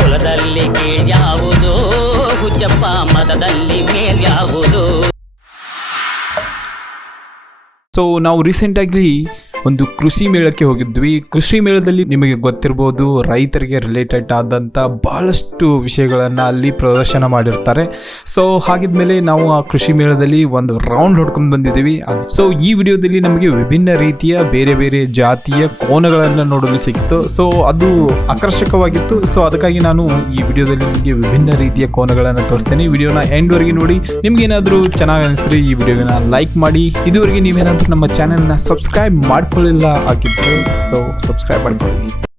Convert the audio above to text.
ಕುಲದಲ್ಲಿ ಕೀಳ್ಯಾವುದು ಹುಚ್ಚಪ್ಪ ಮತದಲ್ಲಿ ಮೇಲ್ಯಾವುದು. ಸೊ ನಾವು ರೀಸೆಂಟಾಗಿ ಒಂದು ಕೃಷಿ ಮೇಳಕ್ಕೆ ಹೋಗಿದ್ವಿ. ಕೃಷಿ ಮೇಳದಲ್ಲಿ ನಿಮಗೆ ಗೊತ್ತಿರ್ಬೋದು, ರೈತರಿಗೆ ರಿಲೇಟೆಡ್ ಆದಂಥ ಬಹಳಷ್ಟು ವಿಷಯಗಳನ್ನು ಅಲ್ಲಿ ಪ್ರದರ್ಶನ ಮಾಡಿರ್ತಾರೆ. ಸೊ ಹಾಗಿದ್ಮೇಲೆ ನಾವು ಆ ಕೃಷಿ ಮೇಳದಲ್ಲಿ ಒಂದು ರೌಂಡ್ ಹೊಡ್ಕೊಂಡು ಬಂದಿದ್ದೀವಿ. ಸೊ ಈ ವಿಡಿಯೋದಲ್ಲಿ ನಮಗೆ ವಿಭಿನ್ನ ರೀತಿಯ ಬೇರೆ ಬೇರೆ ಜಾತಿಯ ಕೋನಗಳನ್ನು ನೋಡಲು ಸಿಕ್ತು. ಸೊ ಅದು ಆಕರ್ಷಕವಾಗಿತ್ತು. ಸೊ ಅದಕ್ಕಾಗಿ ನಾನು ಈ ವಿಡಿಯೋದಲ್ಲಿ ನಿಮಗೆ ವಿಭಿನ್ನ ರೀತಿಯ ಕೋನಗಳನ್ನು ತೋರಿಸ್ತೇನೆ. ವಿಡಿಯೋನ ಎಂಡ್ವರೆಗೆ ನೋಡಿ. ನಿಮ್ಗೇನಾದರೂ ಚೆನ್ನಾಗಿ ಅನಿಸಿದ್ರೆ ಈ ವಿಡಿಯೋನ ಲೈಕ್ ಮಾಡಿ. ಇದುವರೆಗೆ ನೀವೇನಾದರೂ ನಮ್ಮ ಚಾನೆಲ್ನ ಸಬ್ಸ್ಕ್ರೈಬ್ ಮಾಡ್ಕೊಳ್ಳಿಲ್ಲ ಆಗಿದ್ರೆ ಸೊ ಸಬ್ಸ್ಕ್ರೈಬ್ ಮಾಡ್ಕೊಳ್ಳಿ.